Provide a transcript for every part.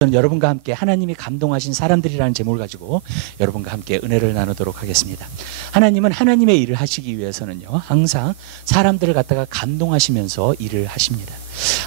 저는 여러분과 함께 하나님이 감동하신 사람들이라는 제목을 가지고 여러분과 함께 은혜를 나누도록 하겠습니다. 하나님은 하나님의 일을 하시기 위해서는요, 항상 사람들을 갖다가 감동하시면서 일을 하십니다.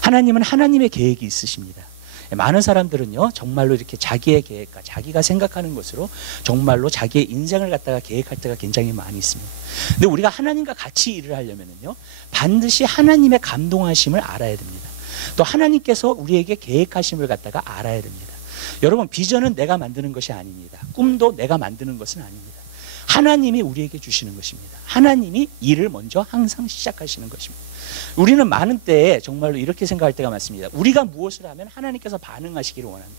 하나님은 하나님의 계획이 있으십니다. 많은 사람들은요, 정말로 이렇게 자기의 계획과 자기가 생각하는 것으로 정말로 자기의 인생을 갖다가 계획할 때가 굉장히 많이 있습니다. 근데 우리가 하나님과 같이 일을 하려면요, 반드시 하나님의 감동하심을 알아야 됩니다. 또 하나님께서 우리에게 계획하심을 갖다가 알아야 됩니다. 여러분, 비전은 내가 만드는 것이 아닙니다. 꿈도 내가 만드는 것은 아닙니다. 하나님이 우리에게 주시는 것입니다. 하나님이 일을 먼저 항상 시작하시는 것입니다. 우리는 많은 때에 정말로 이렇게 생각할 때가 많습니다. 우리가 무엇을 하면 하나님께서 반응하시기를 원한다.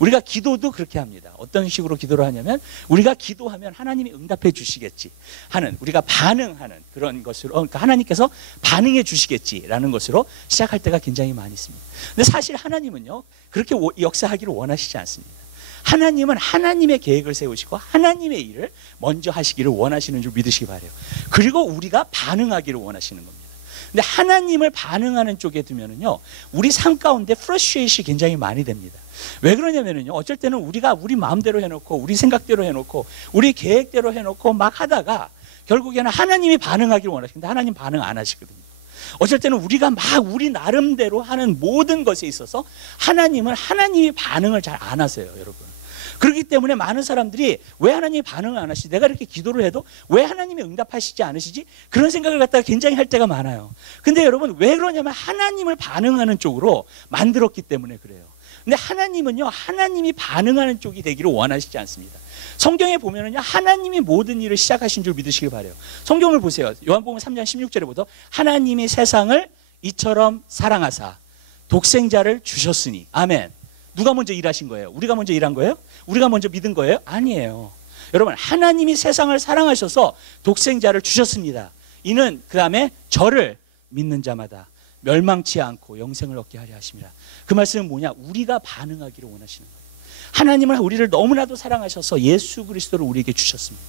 우리가 기도도 그렇게 합니다. 어떤 식으로 기도를 하냐면, 우리가 기도하면 하나님이 응답해 주시겠지 하는, 우리가 반응하는 그런 것으로, 그러니까 하나님께서 반응해 주시겠지라는 것으로 시작할 때가 굉장히 많이 있습니다. 근데 사실 하나님은요, 그렇게 역사하기를 원하시지 않습니다. 하나님은 하나님의 계획을 세우시고 하나님의 일을 먼저 하시기를 원하시는 줄 믿으시기 바라요. 그리고 우리가 반응하기를 원하시는 겁니다. 근데 하나님을 반응하는 쪽에 두면은요, 우리 삶 가운데 프러스트레이션이 굉장히 많이 됩니다. 왜 그러냐면은요, 어쩔 때는 우리가 우리 마음대로 해놓고 우리 생각대로 해놓고 우리 계획대로 해놓고 막 하다가 결국에는 하나님이 반응하기를 원하시는데 하나님 반응 안 하시거든요. 어쩔 때는 우리가 막 우리 나름대로 하는 모든 것에 있어서 하나님은 하나님이 반응을 잘 안 하세요, 여러분. 그렇기 때문에 많은 사람들이 왜 하나님이 반응을 안 하시지? 내가 이렇게 기도를 해도 왜 하나님이 응답하시지 않으시지? 그런 생각을 갖다가 굉장히 할 때가 많아요. 근데 여러분, 왜 그러냐면 하나님을 반응하는 쪽으로 만들었기 때문에 그래요. 근데 하나님은요, 하나님이 반응하는 쪽이 되기를 원하시지 않습니다. 성경에 보면은요, 하나님이 모든 일을 시작하신 줄 믿으시길 바라요. 성경을 보세요. 요한복음 3장 16절에 보도 하나님이 세상을 이처럼 사랑하사 독생자를 주셨으니. 아멘. 누가 먼저 일하신 거예요? 우리가 먼저 일한 거예요? 우리가 먼저 믿은 거예요? 아니에요. 여러분, 하나님이 세상을 사랑하셔서 독생자를 주셨습니다. 이는 그 다음에 저를 믿는 자마다 멸망치 않고 영생을 얻게 하려 하심이라. 그 말씀은 뭐냐? 우리가 반응하기를 원하시는 거예요. 하나님은 우리를 너무나도 사랑하셔서 예수 그리스도를 우리에게 주셨습니다.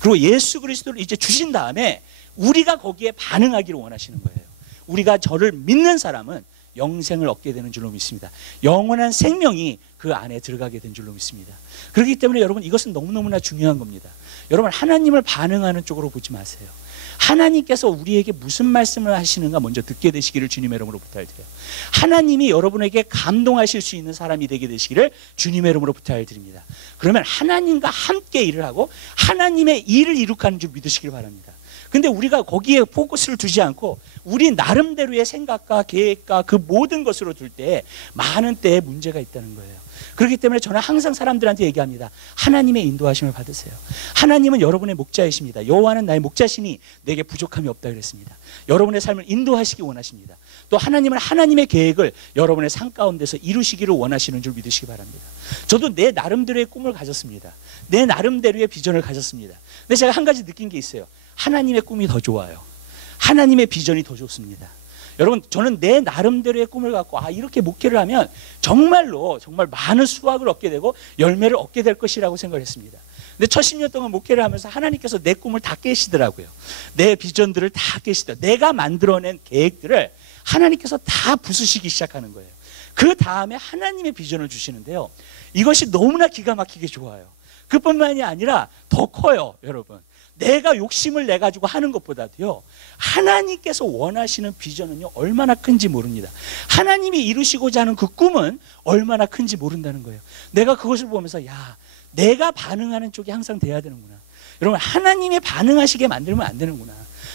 그리고 예수 그리스도를 이제 주신 다음에 우리가 거기에 반응하기를 원하시는 거예요. 우리가 저를 믿는 사람은 영생을 얻게 되는 줄로 믿습니다. 영원한 생명이 그 안에 들어가게 된 줄로 믿습니다. 그렇기 때문에 여러분, 이것은 너무너무나 중요한 겁니다. 여러분, 하나님을 반응하는 쪽으로 보지 마세요. 하나님께서 우리에게 무슨 말씀을 하시는가 먼저 듣게 되시기를 주님의 이름으로 부탁드려요. 하나님이 여러분에게 감동하실 수 있는 사람이 되게 되시기를 주님의 이름으로 부탁드립니다. 그러면 하나님과 함께 일을 하고 하나님의 일을 이룩하는 줄 믿으시길 바랍니다. 근데 우리가 거기에 포커스를 두지 않고 우리 나름대로의 생각과 계획과 그 모든 것으로 둘 때 많은 때에 문제가 있다는 거예요. 그렇기 때문에 저는 항상 사람들한테 얘기합니다. 하나님의 인도하심을 받으세요. 하나님은 여러분의 목자이십니다. 여호와는 나의 목자시니 내게 부족함이 없다 그랬습니다. 여러분의 삶을 인도하시기 원하십니다. 또 하나님은 하나님의 계획을 여러분의 삶 가운데서 이루시기를 원하시는 줄 믿으시기 바랍니다. 저도 내 나름대로의 꿈을 가졌습니다. 내 나름대로의 비전을 가졌습니다. 근데 제가 한 가지 느낀 게 있어요. 하나님의 꿈이 더 좋아요. 하나님의 비전이 더 좋습니다. 여러분, 저는 내 나름대로의 꿈을 갖고 이렇게 목회를 하면 정말로 정말 많은 수확을 얻게 되고 열매를 얻게 될 것이라고 생각을 했습니다. 근데 첫 10년 동안 목회를 하면서 하나님께서 내 꿈을 다 깨시더라고요. 내 비전들을 다 깨시더라고요. 내가 만들어낸 계획들을 하나님께서 다 부수시기 시작하는 거예요. 그 다음에 하나님의 비전을 주시는데요, 이것이 너무나 기가 막히게 좋아요. 그뿐만이 아니라 더 커요, 여러분. 내가 욕심을 내가지고 하는 것보다도요, 하나님께서 원하시는 비전은요, 얼마나 큰지 모릅니다. 하나님이 이루시고자 하는 그 꿈은 얼마나 큰지 모른다는 거예요. 내가 그것을 보면서, 내가 반응하는 쪽이 항상 돼야 되는구나. 여러분, 하나님이 반응하시게 만들면 안 되는구나.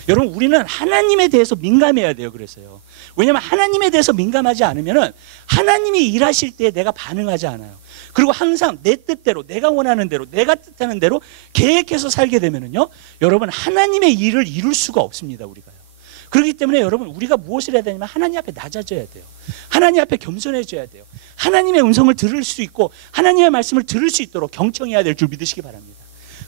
여러분, 우리는 하나님에 대해서 민감해야 돼요. 그래서요. 왜냐하면 하나님에 대해서 민감하지 않으면 하나님이 일하실 때 내가 반응하지 않아요. 그리고 항상 내 뜻대로, 내가 원하는 대로, 내가 뜻하는 대로 계획해서 살게 되면은요, 여러분, 하나님의 일을 이룰 수가 없습니다, 우리가요. 그렇기 때문에 여러분, 우리가 무엇을 해야 되냐면 하나님 앞에 낮아져야 돼요. 하나님 앞에 겸손해져야 돼요. 하나님의 음성을 들을 수 있고 하나님의 말씀을 들을 수 있도록 경청해야 될 줄 믿으시기 바랍니다.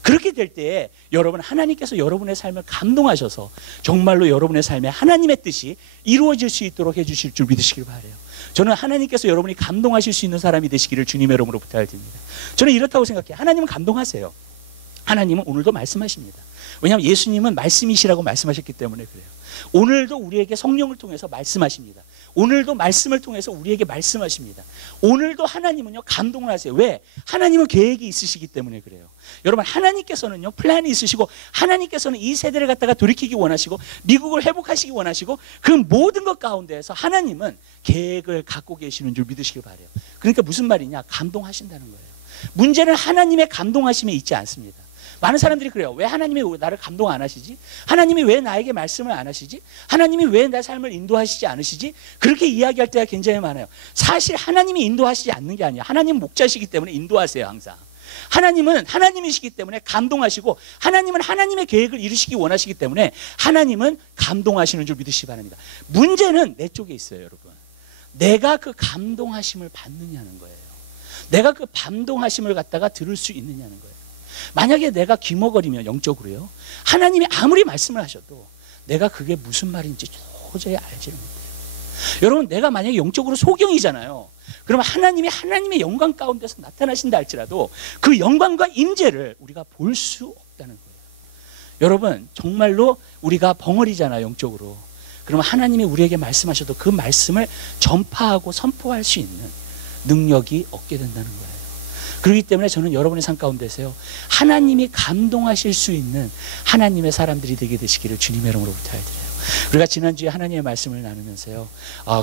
그렇게 될 때에 여러분, 하나님께서 여러분의 삶을 감동하셔서 정말로 여러분의 삶에 하나님의 뜻이 이루어질 수 있도록 해주실 줄 믿으시길 바라요. 저는 하나님께서 여러분이 감동하실 수 있는 사람이 되시기를 주님의 이름으로 부탁드립니다. 저는 이렇다고 생각해요. 하나님은 감동하세요. 하나님은 오늘도 말씀하십니다. 왜냐하면 예수님은 말씀이시라고 말씀하셨기 때문에 그래요. 오늘도 우리에게 성령을 통해서 말씀하십니다. 오늘도 말씀을 통해서 우리에게 말씀하십니다. 오늘도 하나님은요 감동을 하세요. 왜? 하나님은 계획이 있으시기 때문에 그래요. 여러분, 하나님께서는요 플랜이 있으시고, 하나님께서는 이 세대를 갖다가 돌이키기 원하시고, 미국을 회복하시기 원하시고, 그 모든 것 가운데에서 하나님은 계획을 갖고 계시는 줄 믿으시길 바라요. 그러니까 무슨 말이냐? 감동하신다는 거예요. 문제는 하나님의 감동하심에 있지 않습니다. 많은 사람들이 그래요. 왜 하나님이 나를 감동 안 하시지? 하나님이 왜 나에게 말씀을 안 하시지? 하나님이 왜 내 삶을 인도하시지 않으시지? 그렇게 이야기할 때가 굉장히 많아요. 사실 하나님이 인도하시지 않는 게 아니에요. 하나님은 목자시기 때문에 인도하세요. 항상 하나님은 하나님이시기 때문에 감동하시고, 하나님은 하나님의 계획을 이루시기 원하시기 때문에 하나님은 감동하시는 줄 믿으시기 바랍니다. 문제는 내 쪽에 있어요. 여러분, 내가 그 감동하심을 받느냐는 거예요. 내가 그 감동하심을 갖다가 들을 수 있느냐는 거예요. 만약에 내가 귀머거리면 영적으로요, 하나님이 아무리 말씀을 하셔도 내가 그게 무슨 말인지 도저히 알지를 못해요. 여러분, 내가 만약에 영적으로 소경이잖아요. 그러면 하나님이 하나님의 영광 가운데서 나타나신다 할지라도 그 영광과 임재를 우리가 볼 수 없다는 거예요. 여러분, 정말로 우리가 벙어리잖아요, 영적으로. 그러면 하나님이 우리에게 말씀하셔도 그 말씀을 전파하고 선포할 수 있는 능력이 없게 된다는 거예요. 그렇기 때문에 저는 여러분의 삶 가운데서요, 하나님이 감동하실 수 있는 하나님의 사람들이 되게 되시기를 주님의 이름으로 부탁드려요. 우리가 지난주에 하나님의 말씀을 나누면서요,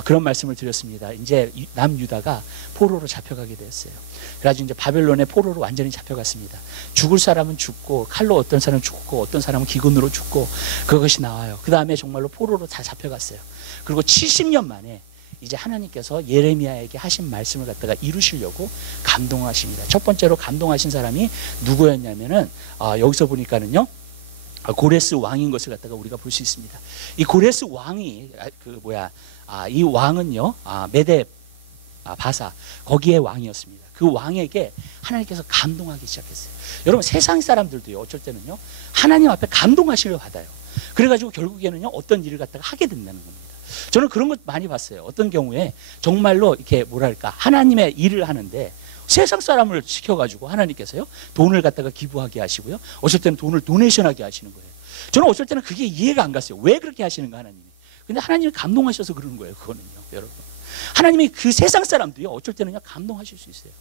그런 말씀을 드렸습니다. 이제 남유다가 포로로 잡혀가게 되었어요. 그래가지고 이제 바벨론의 포로로 완전히 잡혀갔습니다. 죽을 사람은 죽고, 칼로 어떤 사람은 죽고, 어떤 사람은 기근으로 죽고, 그것이 나와요. 그 다음에 정말로 포로로 다 잡혀갔어요. 그리고 70년 만에 이제 하나님께서 예레미야에게 하신 말씀을 갖다가 이루시려고 감동하십니다. 첫 번째로 감동하신 사람이 누구였냐면은, 여기서 보니까는요, 고레스 왕인 것을 갖다가 우리가 볼 수 있습니다. 이 고레스 왕이 이 왕은요, 메데 바사 거기에 왕이었습니다. 그 왕에게 하나님께서 감동하기 시작했어요. 여러분, 세상 사람들도요, 어쩔 때는요 하나님 앞에 감동하시려 받아요. 그래가지고 결국에는요 어떤 일을 갖다가 하게 된다는 겁니다. 저는 그런 것 많이 봤어요. 어떤 경우에 정말로 이렇게 하나님의 일을 하는데 세상 사람을 시켜가지고 하나님께서요 돈을 갖다가 기부하게 하시고요, 어쩔 때는 돈을 도네이션하게 하시는 거예요. 저는 어쩔 때는 그게 이해가 안 갔어요. 왜 그렇게 하시는가, 하나님이. 근데 하나님이 감동하셔서 그러는 거예요. 그거는요, 여러분. 하나님이 그 세상 사람도요 어쩔 때는요 감동하실 수 있어요.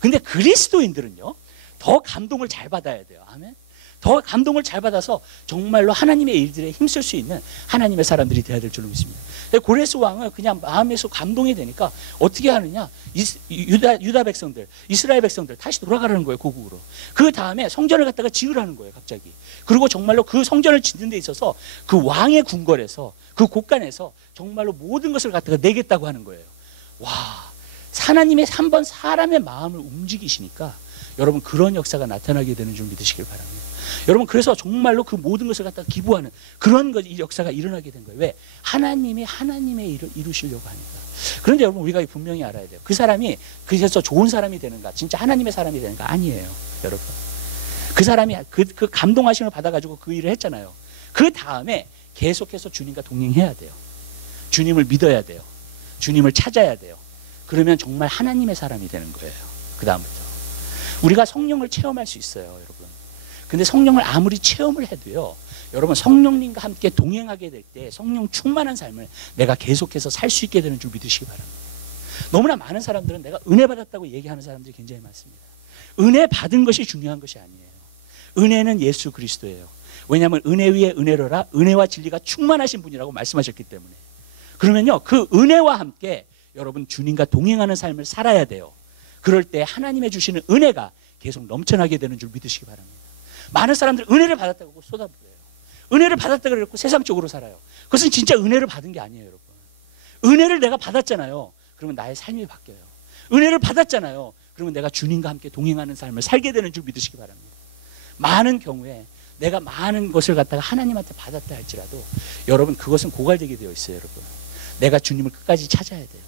근데 그리스도인들은요 더 감동을 잘 받아야 돼요. 아멘. 더 감동을 잘 받아서 정말로 하나님의 일들에 힘쓸 수 있는 하나님의 사람들이 되어야 될 줄로 믿습니다. 고레스 왕은 그냥 마음에서 감동이 되니까 어떻게 하느냐, 유다 백성들, 이스라엘 백성들 다시 돌아가라는 거예요, 고국으로. 그 다음에 성전을 갖다가 지으라는 거예요, 갑자기. 그리고 정말로 그 성전을 짓는 데 있어서 그 왕의 궁궐에서, 그 곳간에서 정말로 모든 것을 갖다가 내겠다고 하는 거예요. 와, 하나님의 한번 사람의 마음을 움직이시니까 여러분 그런 역사가 나타나게 되는 줄 믿으시길 바랍니다. 여러분, 그래서 정말로 그 모든 것을 갖다 기부하는 그런 이 역사가 일어나게 된 거예요. 왜? 하나님이 하나님의 일을 이루시려고 하니까. 그런데 여러분, 우리가 분명히 알아야 돼요. 그 사람이 그래서 좋은 사람이 되는가, 진짜 하나님의 사람이 되는가? 아니에요, 여러분. 그 사람이 그 감동하심을 받아가지고 그 일을 했잖아요. 그 다음에 계속해서 주님과 동행해야 돼요. 주님을 믿어야 돼요. 주님을 찾아야 돼요. 그러면 정말 하나님의 사람이 되는 거예요. 그 다음부터 우리가 성령을 체험할 수 있어요, 여러분. 근데 성령을 아무리 체험을 해도요, 여러분, 성령님과 함께 동행하게 될 때 성령 충만한 삶을 내가 계속해서 살 수 있게 되는 줄 믿으시기 바랍니다. 너무나 많은 사람들은 내가 은혜 받았다고 얘기하는 사람들이 굉장히 많습니다. 은혜 받은 것이 중요한 것이 아니에요. 은혜는 예수 그리스도예요. 왜냐하면 은혜 위에 은혜로라, 은혜와 진리가 충만하신 분이라고 말씀하셨기 때문에. 그러면요, 그 은혜와 함께 여러분 주님과 동행하는 삶을 살아야 돼요. 그럴 때 하나님의 주시는 은혜가 계속 넘쳐나게 되는 줄 믿으시기 바랍니다. 많은 사람들 은혜를 받았다고 쏟아부어요. 은혜를 받았다고 그랬고 세상적으로 살아요. 그것은 진짜 은혜를 받은 게 아니에요, 여러분. 은혜를 내가 받았잖아요. 그러면 나의 삶이 바뀌어요. 은혜를 받았잖아요. 그러면 내가 주님과 함께 동행하는 삶을 살게 되는 줄 믿으시기 바랍니다. 많은 경우에 내가 많은 것을 갖다가 하나님한테 받았다 할지라도 여러분 그것은 고갈되게 되어 있어요, 여러분. 내가 주님을 끝까지 찾아야 돼요.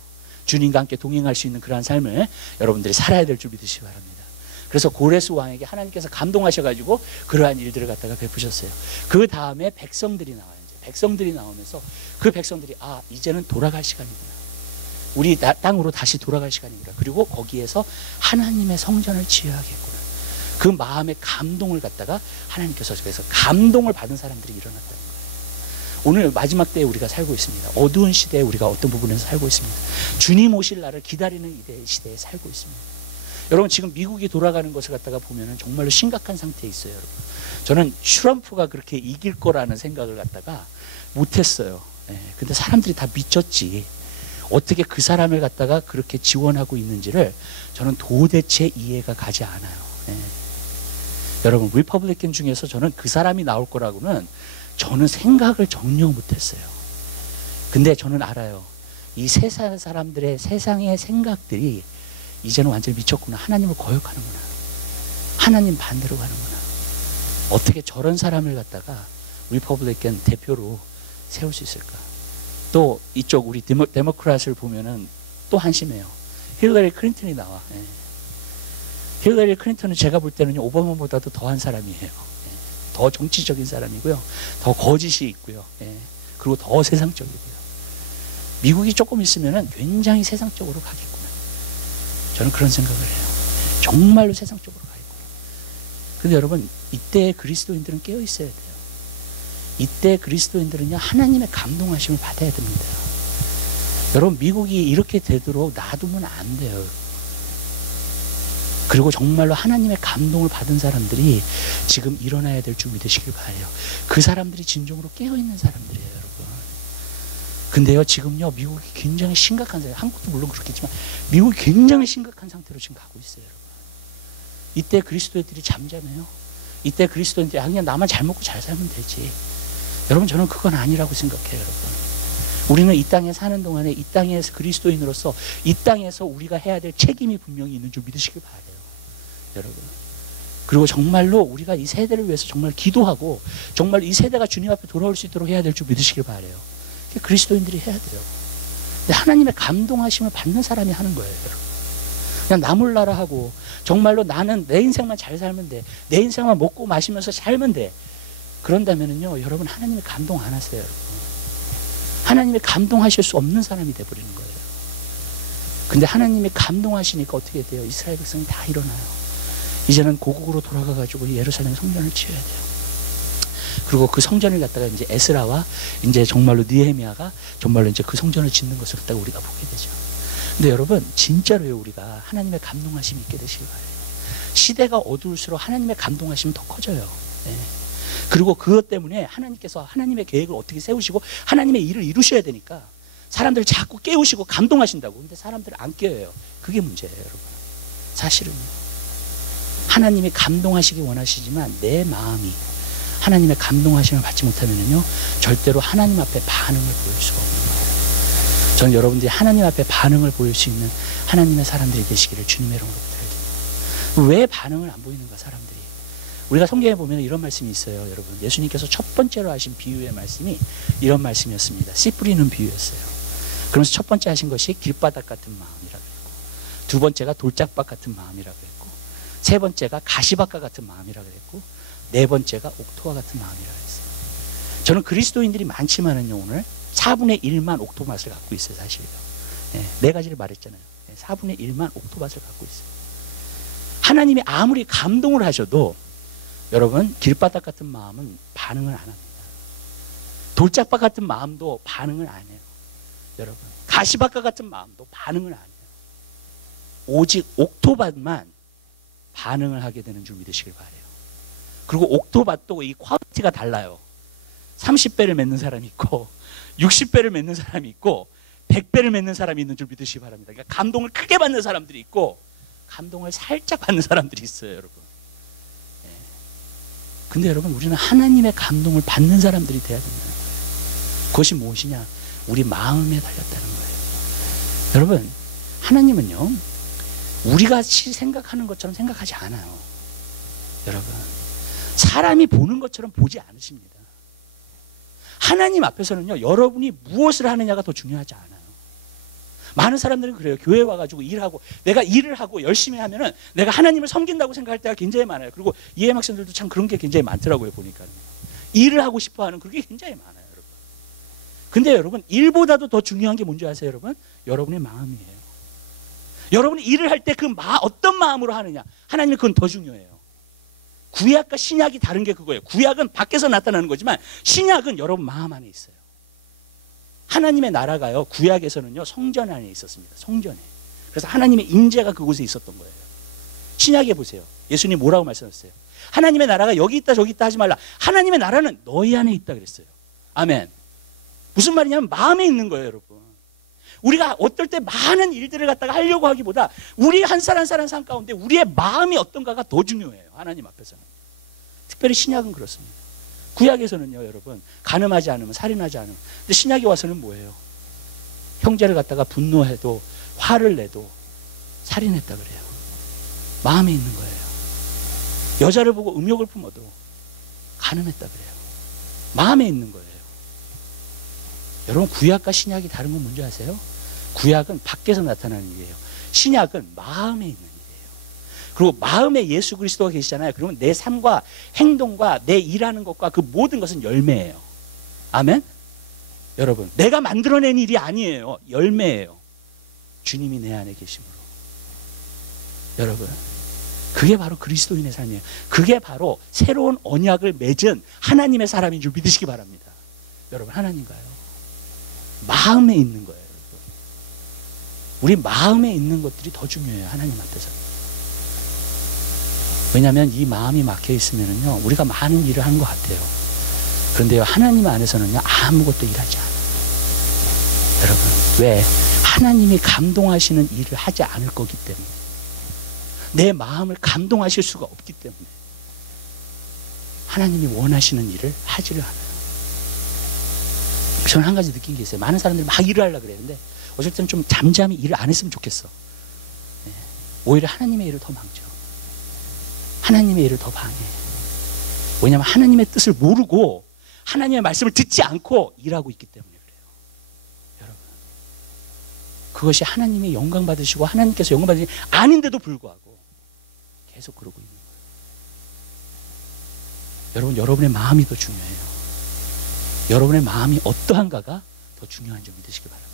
주님과 함께 동행할 수 있는 그러한 삶을 여러분들이 살아야 될 줄 믿으시기 바랍니다. 그래서 고레스 왕에게 하나님께서 감동하셔가지고 그러한 일들을 갖다가 베푸셨어요. 그 다음에 백성들이 나와요. 이제 백성들이 나오면서 그 백성들이 이제는 돌아갈 시간이구나. 우리 땅으로 다시 돌아갈 시간이구나. 그리고 거기에서 하나님의 성전을 지어야겠구나. 그 마음의 감동을 갖다가 하나님께서 그래서 감동을 받은 사람들이 일어났다는 거예요. 오늘 마지막 때에 우리가 살고 있습니다. 어두운 시대에 우리가 어떤 부분에서 살고 있습니다. 주님 오실 날을 기다리는 이 시대에 살고 있습니다. 여러분 지금 미국이 돌아가는 것을 갖다가 보면 정말로 심각한 상태에 있어요. 여러분. 저는 트럼프가 그렇게 이길 거라는 생각을 갖다가 못했어요. 근데 사람들이 다 미쳤지. 어떻게 그 사람을 갖다가 그렇게 지원하고 있는지를 저는 도대체 이해가 가지 않아요. 여러분 리퍼블리칸 중에서 저는 그 사람이 나올 거라고는 저는 생각을 전혀 못했어요. 근데 저는 알아요. 이 세상 사람들의 세상의 생각들이 이제는 완전히 미쳤구나. 하나님을 거역하는구나. 하나님 반대로 가는구나. 어떻게 저런 사람을 갖다가 리퍼블리칸 대표로 세울 수 있을까? 또 이쪽 우리 데모크рат을 보면은 또 한심해요. 힐러리 클린턴이 나와. 힐러리 클린턴은 제가 볼 때는 오바마보다도 더한 사람이에요. 더 정치적인 사람이고요. 더 거짓이 있고요. 그리고 더 세상적이고요. 미국이 조금 있으면은 굉장히 세상적으로 가겠구나. 저는 그런 생각을 해요. 정말로 세상적으로 가겠구나. 근데 여러분 이때 그리스도인들은 깨어 있어야 돼요. 이때 그리스도인들은요 하나님의 감동하심을 받아야 됩니다. 여러분 미국이 이렇게 되도록 놔두면 안 돼요. 그리고 정말로 하나님의 감동을 받은 사람들이 지금 일어나야 될 줄 믿으시길 바라요. 그 사람들이 진정으로 깨어있는 사람들이에요, 여러분. 근데요 지금요 미국이 굉장히 심각한 상태, 한국도 물론 그렇겠지만 미국이 굉장히 심각한 상태로 지금 가고 있어요, 여러분. 이때 그리스도인들이 잠잠해요. 이때 그리스도인들이 그냥 나만 잘 먹고 잘 살면 되지. 여러분 저는 그건 아니라고 생각해요, 여러분. 우리는 이 땅에 사는 동안에 이 땅에서 그리스도인으로서 이 땅에서 우리가 해야 될 책임이 분명히 있는 줄 믿으시길 바라요, 여러분. 그리고 정말로 우리가 이 세대를 위해서 정말 기도하고 정말 이 세대가 주님 앞에 돌아올 수 있도록 해야 될 줄 믿으시길 바라요. 그게 그리스도인들이 해야 돼요. 근데 하나님의 감동하심을 받는 사람이 하는 거예요, 여러분. 그냥 나 몰라라 하고 정말로 나는 내 인생만 잘 살면 돼. 내 인생만 먹고 마시면서 살면 돼. 그런다면은요, 여러분 하나님의 감동 안 하세요, 여러분. 하나님이 감동하실 수 없는 사람이 돼버리는 거예요. 근데 하나님이 감동하시니까 어떻게 돼요? 이스라엘 백성이 다 일어나요. 이제는 고국으로 돌아가가지고 예루살렘 성전을 지어야 돼요. 그리고 그 성전을 갖다가 이제 에스라와 이제 정말로 느헤미야가 정말로 이제 그 성전을 짓는 것을 갖다가 우리가 보게 되죠. 근데 여러분 진짜로요 우리가 하나님의 감동하심이 있게 되시길 바라요. 시대가 어두울수록 하나님의 감동하심이 더 커져요. 그리고 그것 때문에 하나님께서 하나님의 계획을 어떻게 세우시고 하나님의 일을 이루셔야 되니까 사람들을 자꾸 깨우시고 감동하신다고. 근데 사람들을 안 깨워요. 그게 문제예요, 여러분. 사실은요. 하나님이 감동하시기 원하시지만 내 마음이 하나님의 감동하심을 받지 못하면요 절대로 하나님 앞에 반응을 보일 수가 없는 거예요. 저는 여러분들이 하나님 앞에 반응을 보일 수 있는 하나님의 사람들이 되시기를 주님의 이름으로 부탁드립니다. 왜 반응을 안 보이는가 사람들이? 우리가 성경에 보면 이런 말씀이 있어요, 여러분. 예수님께서 첫 번째로 하신 비유의 말씀이 이런 말씀이었습니다. 씨 뿌리는 비유였어요. 그러면서 첫 번째 하신 것이 길바닥 같은 마음이라고 했고, 두 번째가 돌짝밭 같은 마음이라고 했고, 세 번째가 가시밭과 같은 마음이라고 했고, 네 번째가 옥토와 같은 마음이라고 했어요. 저는 그리스도인들이 많지만은요 오늘 4분의 1만 옥토밭을 갖고 있어요, 사실요. 네 가지를 말했잖아요. 4분의 1만 옥토밭을 갖고 있어요. 하나님이 아무리 감동을 하셔도 여러분 길바닥 같은 마음은 반응을 안 합니다. 돌짝밭 같은 마음도 반응을 안 해요. 여러분 가시밭과 같은 마음도 반응을 안 해요. 오직 옥토밭만 반응을 하게 되는 줄 믿으시길 바라요. 그리고 옥토밭도 이 퀄리티가 달라요. 30배를 맺는 사람이 있고 60배를 맺는 사람이 있고 100배를 맺는 사람이 있는 줄 믿으시기 바랍니다. 그러니까 감동을 크게 받는 사람들이 있고 감동을 살짝 받는 사람들이 있어요, 여러분. 근데 여러분 우리는 하나님의 감동을 받는 사람들이 돼야 된다는 거예요. 그것이 무엇이냐? 우리 마음에 달렸다는 거예요. 여러분 하나님은요 우리가 생각하는 것처럼 생각하지 않아요. 여러분 사람이 보는 것처럼 보지 않으십니다. 하나님 앞에서는요 여러분이 무엇을 하느냐가 더 중요하지 않아요. 많은 사람들은 그래요. 교회 와가지고 일하고 내가 일을 하고 열심히 하면은 내가 하나님을 섬긴다고 생각할 때가 굉장히 많아요. 그리고 EM 학생들도 참 그런 게 굉장히 많더라고요, 보니까. 일을 하고 싶어 하는 그게 굉장히 많아요, 여러분. 근데 여러분 일보다도 더 중요한 게 뭔지 아세요, 여러분? 여러분의 마음이에요. 여러분이 일을 할 때 그 어떤 마음으로 하느냐, 하나님은 그건 더 중요해요. 구약과 신약이 다른 게 그거예요. 구약은 밖에서 나타나는 거지만 신약은 여러분 마음 안에 있어요. 하나님의 나라가요, 구약에서는요 성전 안에 있었습니다. 성전에. 그래서 하나님의 임재가 그곳에 있었던 거예요. 신약에 보세요. 예수님 뭐라고 말씀하셨어요? 하나님의 나라가 여기 있다 저기 있다 하지 말라. 하나님의 나라는 너희 안에 있다 그랬어요. 아멘. 무슨 말이냐면 마음에 있는 거예요, 여러분. 우리가 어떨 때 많은 일들을 갖다가 하려고 하기보다 우리 한 사람 한 사람 삶 가운데 우리의 마음이 어떤가가 더 중요해요. 하나님 앞에서는. 특별히 신약은 그렇습니다. 구약에서는요, 여러분, 간음하지 않으면, 살인하지 않으면. 근데 신약에 와서는 뭐예요? 형제를 갖다가 분노해도, 화를 내도 살인했다 그래요. 마음에 있는 거예요. 여자를 보고 음욕을 품어도 간음했다 그래요. 마음에 있는 거예요. 여러분, 구약과 신약이 다른 건 뭔지 아세요? 구약은 밖에서 나타나는 일이에요. 신약은 마음에 있는 일이에요. 그리고 마음에 예수 그리스도가 계시잖아요. 그러면 내 삶과 행동과 내 일하는 것과 그 모든 것은 열매예요. 아멘? 여러분, 내가 만들어낸 일이 아니에요. 열매예요. 주님이 내 안에 계심으로. 여러분, 그게 바로 그리스도인의 삶이에요. 그게 바로 새로운 언약을 맺은 하나님의 사람인 줄 믿으시기 바랍니다. 여러분, 하나님과요, 마음에 있는 거예요. 여러분. 우리 마음에 있는 것들이 더 중요해요. 하나님 앞에서. 왜냐하면 이 마음이 막혀 있으면요, 우리가 많은 일을 하는 것 같아요. 그런데요, 하나님 안에서는요, 아무것도 일하지 않아요. 여러분, 왜? 하나님이 감동하시는 일을 하지 않을 거기 때문에. 내 마음을 감동하실 수가 없기 때문에 하나님이 원하시는 일을 하지를 않아요. 저는 한 가지 느낀 게 있어요. 많은 사람들이 막 일을 하려고 그랬는데 어쩔 때는 좀 잠잠히 일을 안 했으면 좋겠어. 오히려 하나님의 일을 더 망쳐. 하나님의 일을 더 방해. 왜냐하면 하나님의 뜻을 모르고 하나님의 말씀을 듣지 않고 일하고 있기 때문에 그래요. 여러분, 그것이 하나님이 영광 받으시고 하나님께서 영광 받으시지 아닌데도 불구하고 계속 그러고 있는 거예요. 여러분, 여러분의 마음이 더 중요해요. 여러분의 마음이 어떠한가가 더 중요한 점 믿으시기 바랍니다.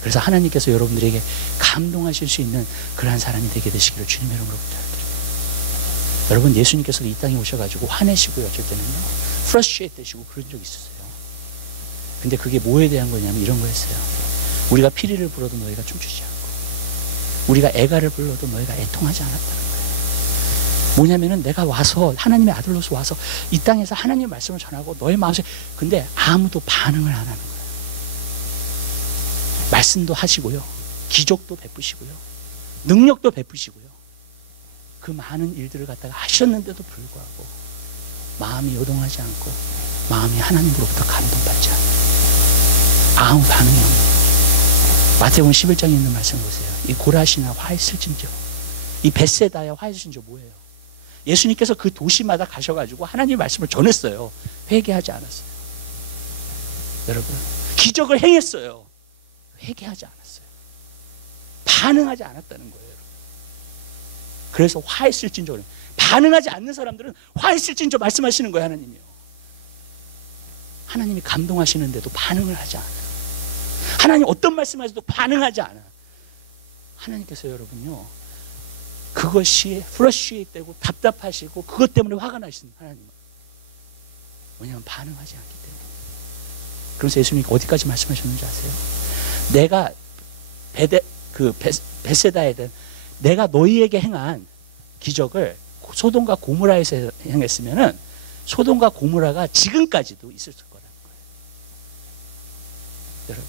그래서 하나님께서 여러분들에게 감동하실 수 있는 그러한 사람이 되게 되시기를 주님의 이름으로 부탁드립니다. 여러분, 예수님께서 이 땅에 오셔가지고 화내시고요, 어쩔 때는요, 프러스트레이트 되시고 그런 적이 있었어요. 근데 그게 뭐에 대한 거냐면 이런 거였어요. 우리가 피리를 불어도 너희가 춤추지 않고, 우리가 애가를 불러도 너희가 애통하지 않았다는 거예요. 뭐냐면은 내가 와서 하나님의 아들로서 와서 이 땅에서 하나님의 말씀을 전하고 너의 마음에, 근데 아무도 반응을 안 하는 거예요. 말씀도 하시고요, 기적도 베푸시고요, 능력도 베푸시고요, 그 많은 일들을 갖다가 하셨는데도 불구하고 마음이 요동하지 않고 마음이 하나님으로부터 감동받지 않아요. 아무 반응이 없는 거예요. 마태복음 11장에 있는 말씀 보세요. 이 고라시나 화했을진저, 이 벳세다의 화했을진저 뭐예요? 예수님께서 그 도시마다 가셔가지고 하나님의 말씀을 전했어요. 회개하지 않았어요. 여러분, 기적을 행했어요. 회개하지 않았어요. 반응하지 않았다는 거예요. 그래서 화했을진저, 반응하지 않는 사람들은 화했을진저 말씀하시는 거예요. 하나님이요. 하나님이 감동하시는데도 반응을 하지 않아요. 하나님 어떤 말씀하셔도 반응하지 않아. 하나님께서 여러분요, 그것이 프러쉬에이트 되고 답답하시고 그것 때문에 화가 나시는 하나님은. 왜냐하면 반응하지 않기 때문에. 그래서 예수님이 어디까지 말씀하셨는지 아세요? 내가 벳세다에 내가 너희에게 행한 기적을 소돔과 고모라에서 행했으면은 소돔과 고모라가 지금까지도 있을 거라는 거예요. 여러분,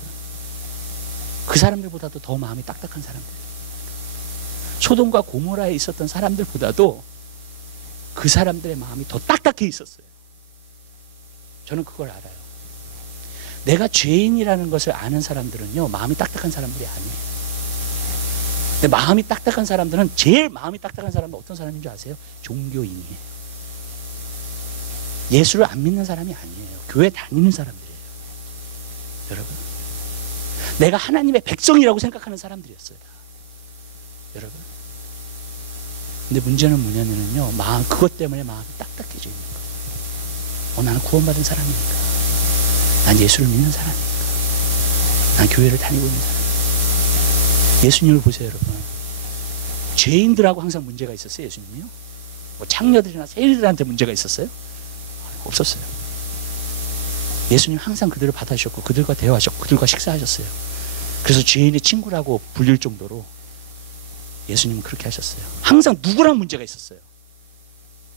그 사람들보다도 더 마음이 딱딱한 사람들이에요. 소돔과 고모라에 있었던 사람들보다도 그 사람들의 마음이 더 딱딱해 있었어요. 저는 그걸 알아요. 내가 죄인이라는 것을 아는 사람들은요, 마음이 딱딱한 사람들이 아니에요. 근데 마음이 딱딱한 사람들은, 제일 마음이 딱딱한 사람은 어떤 사람인 줄 아세요? 종교인이에요. 예수를 안 믿는 사람이 아니에요. 교회 다니는 사람들이에요. 여러분, 내가 하나님의 백성이라고 생각하는 사람들이었어요. 여러분, 근데 문제는 뭐냐면요, 그것 때문에 마음이 딱딱해져 있는 거예요. 나는 구원받은 사람이니까, 난 예수를 믿는 사람이니까, 난 교회를 다니고 있는 사람이니까. 예수님을 보세요, 여러분. 죄인들하고 항상 문제가 있었어요, 예수님이요. 뭐 창녀들이나 세리들한테 문제가 있었어요? 없었어요. 예수님 항상 그들을 받아주셨고 그들과 대화하셨고 그들과 식사하셨어요. 그래서 죄인의 친구라고 불릴 정도로 예수님은 그렇게 하셨어요. 항상 누구랑 문제가 있었어요?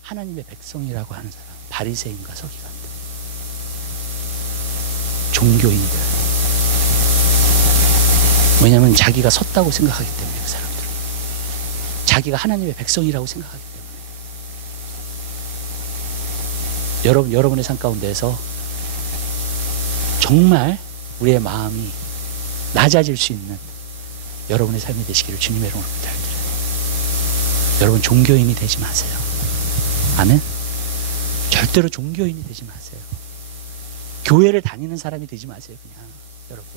하나님의 백성이라고 하는 사람, 바리새인과 서기관들, 종교인들. 왜냐하면 자기가 섰다고 생각하기 때문에 그 사람들은 자기가 하나님의 백성이라고 생각하기 때문에. 여러분의 삶 가운데에서 정말 우리의 마음이 낮아질 수 있는 여러분의 삶이 되시기를 주님의 이름으로 부탁드려요. 여러분 종교인이 되지 마세요. 아멘. 절대로 종교인이 되지 마세요. 교회를 다니는 사람이 되지 마세요. 그냥 여러분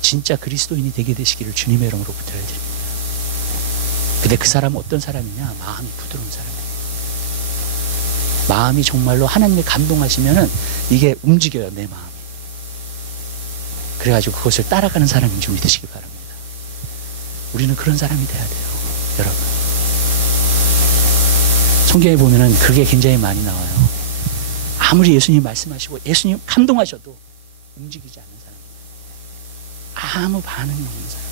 진짜 그리스도인이 되게 되시기를 주님의 이름으로 부탁드립니다. 근데 그 사람은 어떤 사람이냐? 마음이 부드러운 사람이에요. 마음이 정말로 하나님의 감동하시면은 이게 움직여요, 내 마음이. 그래가지고 그것을 따라가는 사람인 줄 믿으시기 바랍니다. 우리는 그런 사람이 돼야 돼요, 여러분. 성경에 보면은 그게 굉장히 많이 나와요. 아무리 예수님 말씀하시고 예수님 감동하셔도 움직이지 않는 사람, 아무 반응이 없는 사람.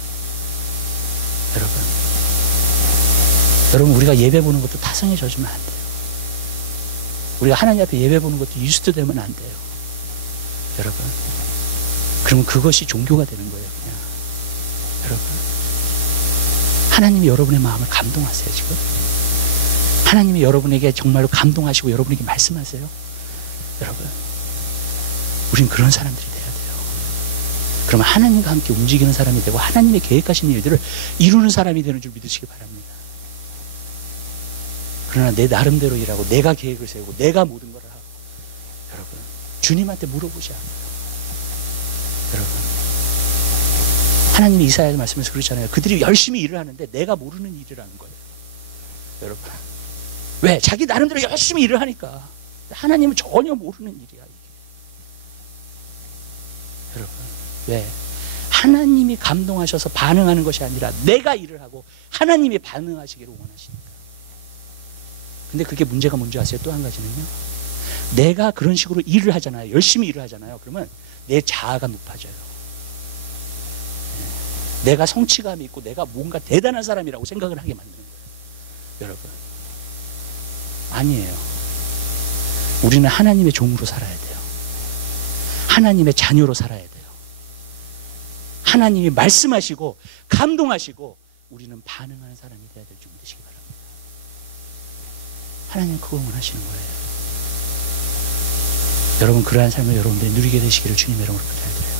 여러분 우리가 예배 보는 것도 타성에 젖으면 안 돼요. 우리가 하나님 앞에 예배 보는 것도 유스트 되면 안 돼요, 여러분. 그러면 그것이 종교가 되는 거예요, 그냥. 여러분, 하나님이 여러분의 마음을 감동하세요, 지금. 하나님이 여러분에게 정말로 감동하시고 여러분에게 말씀하세요, 여러분. 우린 그런 사람들이 돼야 돼요. 그러면 하나님과 함께 움직이는 사람이 되고 하나님의 계획하신 일들을 이루는 사람이 되는 줄 믿으시기 바랍니다. 그러나 내 나름대로 일하고 내가 계획을 세우고 내가 모든 걸 하고, 여러분 주님한테 물어보지 않아요. 여러분 하나님이 이사야의 말씀에서 그렇잖아요. 그들이 열심히 일을 하는데 내가 모르는 일을 하는 거예요, 여러분. 왜? 자기 나름대로 열심히 일을 하니까. 하나님은 전혀 모르는 일이야, 이게. 여러분 왜? 하나님이 감동하셔서 반응하는 것이 아니라 내가 일을 하고 하나님이 반응하시기를 원하시니까. 근데 그게 문제가 뭔지 아세요? 또 한 가지는요, 내가 그런 식으로 일을 하잖아요. 열심히 일을 하잖아요. 그러면 내 자아가 높아져요. 내가 성취감이 있고 내가 뭔가 대단한 사람이라고 생각을 하게 만드는 거예요, 여러분. 아니에요. 우리는 하나님의 종으로 살아야 돼요. 하나님의 자녀로 살아야 돼요. 하나님이 말씀하시고 감동하시고 우리는 반응하는 사람이 돼야 될 줄 믿으시기 바랍니다. 하나님은 그걸 원하시는 거예요. 여러분 그러한 삶을 여러분들이 누리게 되시기를 주님의 이름으로 부탁드려요.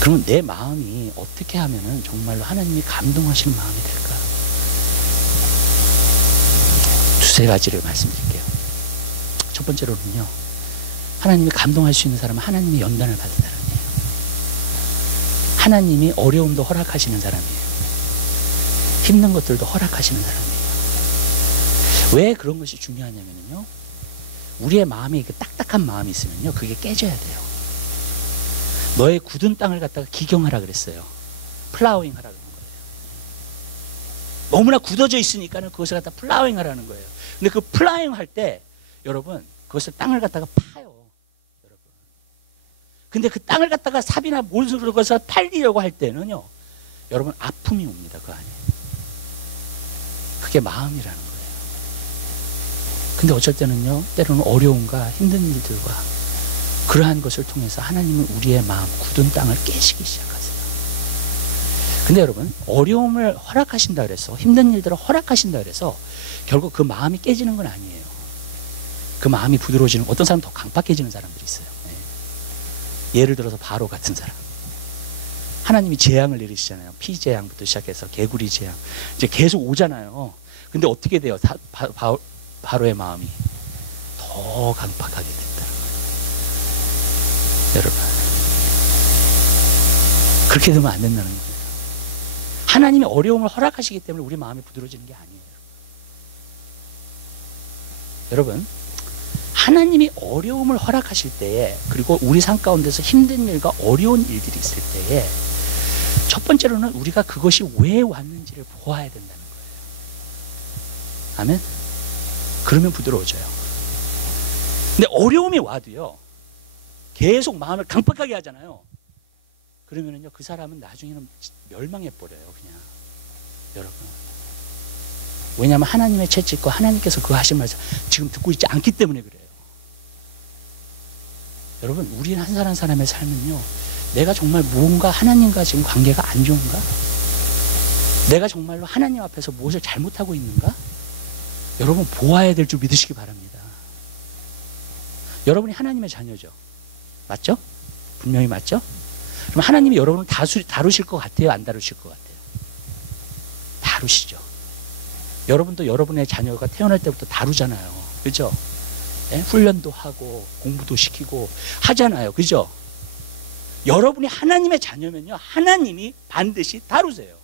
그러면 내 마음이 어떻게 하면은 정말로 하나님이 감동하시는 마음이 될까? 두세 가지를 말씀드릴게요. 첫 번째로는요, 하나님이 감동할 수 있는 사람은 하나님의 연단을 받은 사람이에요. 하나님이 어려움도 허락하시는 사람이에요. 힘든 것들도 허락하시는 사람이에요. 왜 그런 것이 중요하냐면요, 우리의 마음이 딱딱한 마음이 있으면요, 그게 깨져야 돼요. 너의 굳은 땅을 갖다가 기경하라 그랬어요. 플라워잉 하라 그런 거예요. 너무나 굳어져 있으니까는 그것을 갖다 플라워잉 하라는 거예요. 근데 그 플라워잉 할 때 여러분 그것을 땅을 갖다가 파요, 여러분. 근데 그 땅을 갖다가 삽이나 못으로 것을 팔리려고 할 때는요, 여러분 아픔이 옵니다, 그 안에. 그게 마음이라는 거예요. 근데 어쩔 때는요, 때로는 어려움과 힘든 일들과 그러한 것을 통해서 하나님은 우리의 마음, 굳은 땅을 깨시기 시작하세요. 근데 여러분, 어려움을 허락하신다 그래서, 힘든 일들을 허락하신다 그래서 결국 그 마음이 깨지는 건 아니에요. 그 마음이 부드러워지는, 어떤 사람은 더 강팍해지는 사람들이 있어요. 예를 들어서 바로 같은 사람. 하나님이 재앙을 내리시잖아요. 피재앙부터 시작해서 개구리 재앙. 이제 계속 오잖아요. 근데 어떻게 돼요? 바로의 마음이 더 강팍하게 됐다는 거예요. 여러분, 그렇게 되면 안 된다는 거예요. 하나님이 어려움을 허락하시기 때문에 우리 마음이 부드러워지는 게 아니에요. 여러분, 하나님이 어려움을 허락하실 때에, 그리고 우리 삶 가운데서 힘든 일과 어려운 일들이 있을 때에, 첫 번째로는 우리가 그것이 왜 왔는지를 보아야 된다는 거예요. 아멘? 그러면 부드러워져요. 근데 어려움이 와도요, 계속 마음을 강팍하게 하잖아요. 그러면은요, 그 사람은 나중에는 멸망해버려요, 그냥. 여러분. 왜냐하면 하나님의 채찍과 하나님께서 그 하신 말씀 지금 듣고 있지 않기 때문에 그래요. 여러분, 우리 한 사람 한 사람의 삶은요, 내가 정말 무언가 하나님과 지금 관계가 안 좋은가? 내가 정말로 하나님 앞에서 무엇을 잘못하고 있는가? 여러분, 보아야 될 줄 믿으시기 바랍니다. 여러분이 하나님의 자녀죠. 맞죠? 분명히 맞죠? 그럼 하나님이 여러분을 다루실 것 같아요? 안 다루실 것 같아요? 다루시죠. 여러분도 여러분의 자녀가 태어날 때부터 다루잖아요. 그죠? 예? 훈련도 하고 공부도 시키고 하잖아요. 그죠? 여러분이 하나님의 자녀면요, 하나님이 반드시 다루세요.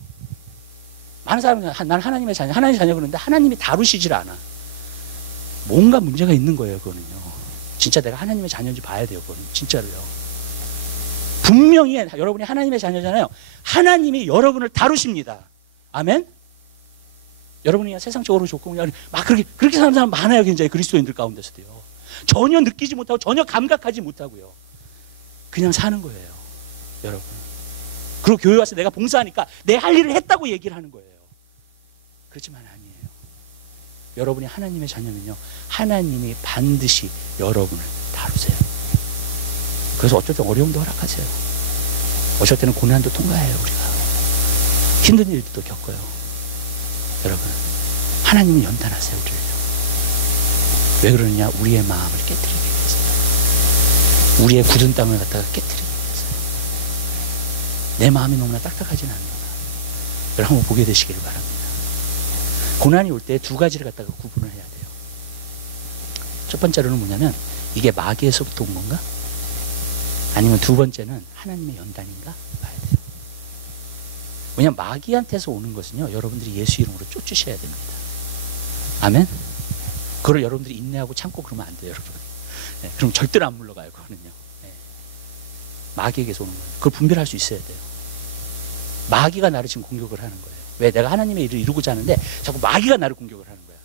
많은 사람은 난 하나님의 자녀, 하나님의 자녀 그러는데 하나님이 다루시질 않아. 뭔가 문제가 있는 거예요, 그거는요. 진짜 내가 하나님의 자녀인지 봐야 돼요, 그거는. 진짜로요. 분명히 여러분이 하나님의 자녀잖아요. 하나님이 여러분을 다루십니다. 아멘? 여러분이 세상적으로 좋고 그냥 막 그렇게 사는 사람 많아요, 굉장히. 그리스도인들 가운데서도요. 전혀 느끼지 못하고 전혀 감각하지 못하고요. 그냥 사는 거예요, 여러분. 그리고 교회 와서 내가 봉사하니까 내 할 일을 했다고 얘기를 하는 거예요. 그렇지만 아니에요. 여러분이 하나님의 자녀면요, 하나님이 반드시 여러분을 다루세요. 그래서 어쩔 때 어려움도 허락하세요. 어쩔 때는 고난도 통과해요, 우리가. 힘든 일도 겪어요. 여러분, 하나님은 연단하세요, 우리를요. 왜 그러느냐? 우리의 마음을 깨뜨리기 위해서. 우리의 굳은 땅을 갖다가 깨뜨리기 위해서. 내 마음이 너무나 딱딱하지는 않는구나. 그걸 한번 보게 되시기를 바랍니다. 고난이 올 때 두 가지를 갖다가 구분을 해야 돼요. 첫 번째로는 뭐냐면, 이게 마귀에서부터 온 건가? 아니면 두 번째는 하나님의 연단인가? 봐야 돼요. 왜냐하면 마귀한테서 오는 것은요, 여러분들이 예수 이름으로 쫓으셔야 됩니다. 아멘? 그걸 여러분들이 인내하고 참고 그러면 안 돼요, 여러분. 네, 그럼 절대로 안 물러가요, 그거는요. 네. 마귀에게서 오는 거예요. 그걸 분별할 수 있어야 돼요. 마귀가 나를 지금 공격을 하는 거예요. 왜? 내가 하나님의 일을 이루고자 하는데 자꾸 마귀가 나를 공격을 하는 거야.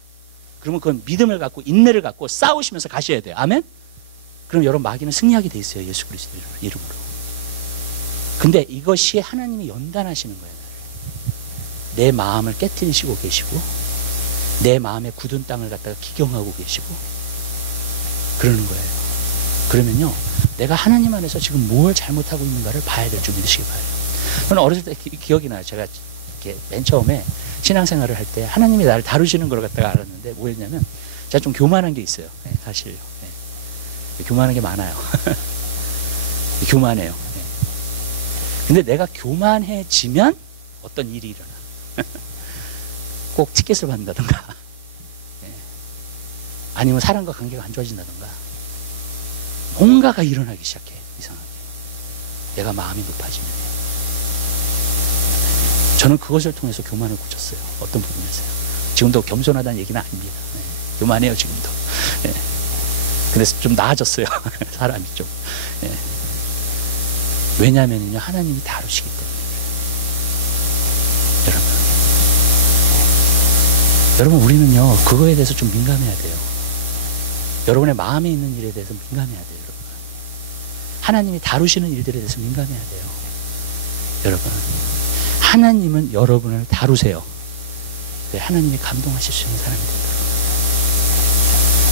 그러면 그건 믿음을 갖고 인내를 갖고 싸우시면서 가셔야 돼요. 아멘? 그럼 여러분, 마귀는 승리하게 돼 있어요, 예수 그리스도 이름으로. 근데 이것이 하나님이 연단하시는 거예요, 나를. 내 마음을 깨트리시고 계시고 내 마음의 굳은 땅을 갖다가 기경하고 계시고 그러는 거예요. 그러면요, 내가 하나님 안에서 지금 뭘 잘못하고 있는가를 봐야 될 줄 믿으시기 바라요. 저는 어렸을 때 기억이 나요. 제가 이렇게 맨 처음에 신앙생활을 할 때 하나님이 나를 다루시는 걸 갖다가 알았는데, 뭐였냐면, 제가 좀 교만한 게 있어요. 네, 사실요. 네. 교만한 게 많아요. 교만해요. 네. 근데 내가 교만해지면 어떤 일이 일어나. 꼭 티켓을 받는다던가, 네. 아니면 사람과 관계가 안 좋아진다던가, 뭔가가 일어나기 시작해. 이상하게. 내가 마음이 높아지면. 저는 그것을 통해서 교만을 고쳤어요. 어떤 부분에서요. 지금도 겸손하다는 얘기는 아닙니다. 네. 교만해요, 지금도. 네. 근데 좀 나아졌어요. 사람이 좀. 네. 왜냐하면요, 하나님이 다루시기 때문에. 여러분, 우리는요, 그거에 대해서 좀 민감해야 돼요. 여러분의 마음에 있는 일에 대해서 민감해야 돼요, 여러분. 하나님이 다루시는 일들에 대해서 민감해야 돼요. 여러분, 하나님은 여러분을 다루세요. 하나님이 감동하실 수 있는 사람이 되도록.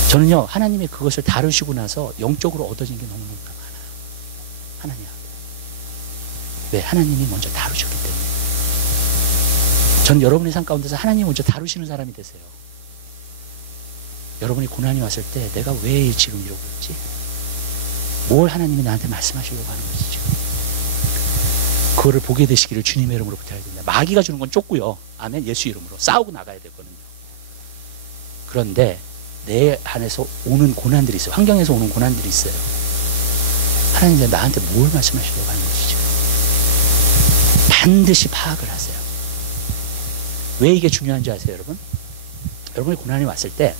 저는요, 하나님이 그것을 다루시고 나서 영적으로 얻어진 게 너무너무 많아요. 하나님 앞에. 왜? 하나님이 먼저 다루셨기 때문에. 전 여러분의 삶 가운데서 하나님이 먼저 다루시는 사람이 되세요. 여러분이 고난이 왔을 때 내가 왜 지금 이러고 있지? 뭘 하나님이 나한테 말씀하시려고 하는 거지 지금? 그거를 보게 되시기를 주님의 이름으로 부탁해야 됩니다. 마귀가 주는 건 쫓고요. 아멘. 예수 이름으로 싸우고 나가야 되거든요. 그런데 내 안에서 오는 고난들이 있어요. 환경에서 오는 고난들이 있어요. 하나님이 나한테 뭘 말씀하시려고 하는 거지 지금? 반드시 파악을 하세요. 왜 이게 중요한지 아세요, 여러분? 여러분이 고난이 왔을 때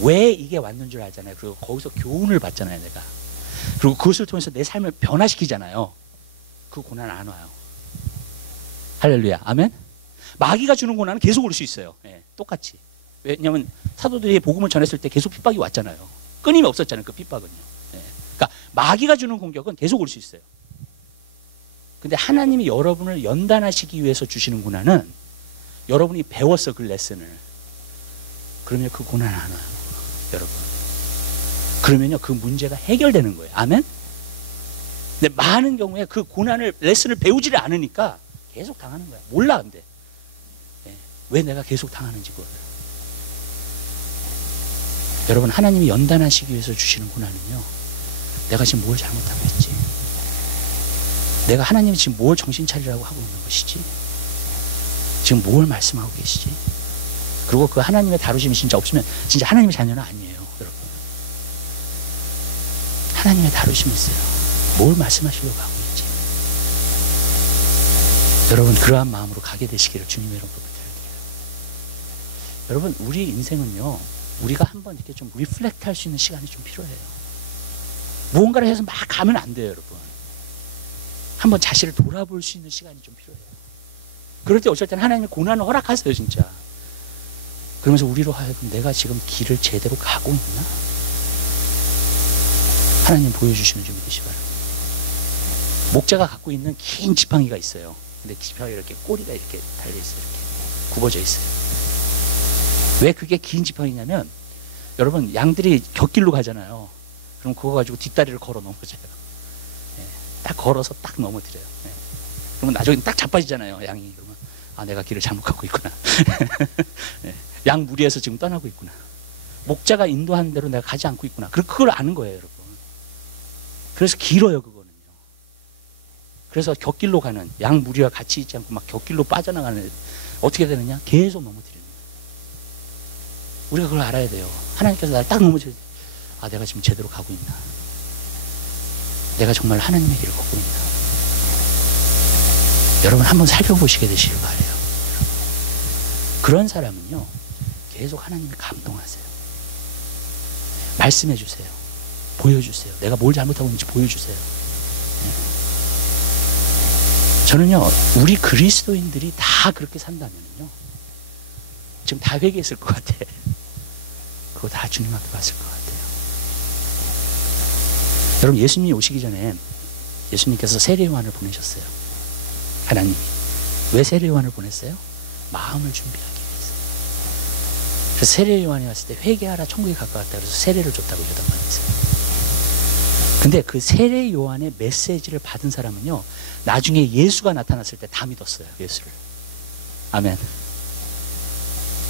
왜 이게 왔는 줄 알잖아요. 그리고 거기서 교훈을 받잖아요, 내가. 그리고 그것을 통해서 내 삶을 변화시키잖아요. 그 고난 안 와요. 할렐루야. 아멘? 마귀가 주는 고난은 계속 올 수 있어요. 네, 똑같이. 왜냐하면 사도들이 복음을 전했을 때 계속 핍박이 왔잖아요. 끊임이 없었잖아요. 그 핍박은요. 예. 그러니까 마귀가 주는 공격은 계속 올 수 있어요. 근데 하나님이 여러분을 연단하시기 위해서 주시는 고난은 여러분이 배웠어, 그 레슨을. 그러면 그 고난 안 와요, 여러분. 그러면요, 그 문제가 해결되는 거예요. 아멘? 근데 많은 경우에 그 고난을, 레슨을 배우지를 않으니까 계속 당하는 거야. 몰라, 근데. 예. 왜 내가 계속 당하는지 그걸. 여러분, 하나님이 연단하시기 위해서 주시는 고난은요, 내가 지금 뭘 잘못하고 있지? 내가 하나님이 지금 뭘 정신 차리라고 하고 있는 것이지? 지금 뭘 말씀하고 계시지? 그리고 그 하나님의 다루심이 진짜 없으면 진짜 하나님의 자녀는 아니에요, 여러분. 하나님의 다루심이 있어요. 뭘 말씀하시려고 하고 있지? 여러분, 그러한 마음으로 가게 되시기를 주님의 이름으로 부탁드려요. 여러분, 우리 인생은요, 우리가 한번 이렇게 좀 리플렉트 할 수 있는 시간이 좀 필요해요. 무언가를 해서 막 가면 안 돼요, 여러분. 한번 자신을 돌아볼 수 있는 시간이 좀 필요해요. 그럴 때 어쩔 때는 하나님의 고난을 허락하세요, 진짜. 그러면서 우리로 하여금 내가 지금 길을 제대로 가고 있나? 하나님 보여주시는 줄 믿으시 바랍니다. 목자가 갖고 있는 긴 지팡이가 있어요. 근데 지팡이가 이렇게 꼬리가 이렇게 달려있어요. 이렇게 굽어져 있어요. 왜 그게 긴 지팡이냐면, 여러분, 양들이 곁길로 가잖아요. 그럼 그거 가지고 뒷다리를 걸어 넘어져요. 예, 딱 걸어서 딱 넘어뜨려요. 예. 그러면 나중에 딱 자빠지잖아요, 양이. 그러면 아, 내가 길을 잘못 가고 있구나. 예, 양 무리에서 지금 떠나고 있구나. 목자가 인도하는 대로 내가 가지 않고 있구나. 그걸 아는 거예요, 여러분. 그래서 길어요, 그거는요. 그래서 곁길로 가는 양 무리와 같이 있지 않고 막 곁길로 빠져나가는, 어떻게 되느냐? 계속 넘어뜨리는 거예요. 우리가 그걸 알아야 돼요. 하나님께서 나를 딱 넘어뜨릴 때, 아, 내가 지금 제대로 가고 있나? 내가 정말 하나님의 길을 걷고 있나? 여러분, 한번 살펴보시게 되시길 바라요. 그런 사람은요, 계속 하나님을 감동하세요. 말씀해 주세요. 보여주세요. 내가 뭘 잘못하고 있는지 보여주세요. 저는요, 우리 그리스도인들이 다 그렇게 산다면요, 지금 다 회개했을 것 같아. 그거 다 주님 앞에 갔을 것 같아요. 여러분, 예수님이 오시기 전에 예수님께서 세례 요한을 보내셨어요. 하나님이. 왜 세례 요한을 보냈어요? 마음을 준비하기 위해서. 그래서 세례 요한이 왔을 때 회개하라, 천국에 가까웠다. 그래서 세례를 줬다고 요단강에서. 근데 그 세례 요한의 메시지를 받은 사람은요, 나중에 예수가 나타났을 때 다 믿었어요, 예수를. 아멘.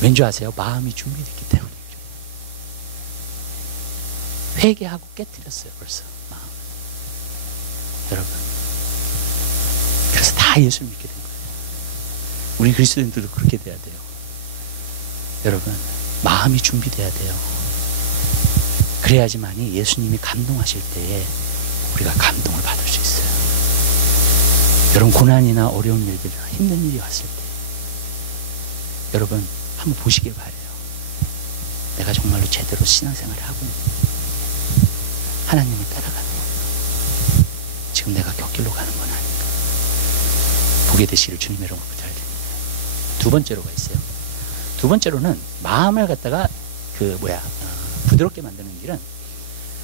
왠지 아세요? 마음이 준비됐기 때문에. 회개하고 깨뜨렸어요, 벌써 마음. 여러분, 그래서 다 예수를 믿게 된 거예요. 우리 그리스도인들도 그렇게 돼야 돼요. 여러분, 마음이 준비돼야 돼요. 그래야지만이 예수님이 감동하실 때에 우리가 감동을 받을 수 있어요. 여러분, 고난이나 어려운 일들이나 힘든 일이 왔을 때 여러분 한번 보시길 바래요. 내가 정말로 제대로 신앙생활을 하고 하나님을 따라가는 것, 지금 내가 곁길로 가는 건 아닌가 보게 되시기를 주님의 이름으로 부탁드립니다. 두 번째로가 있어요. 두 번째로는 마음을 갖다가 부드럽게 만드는 길은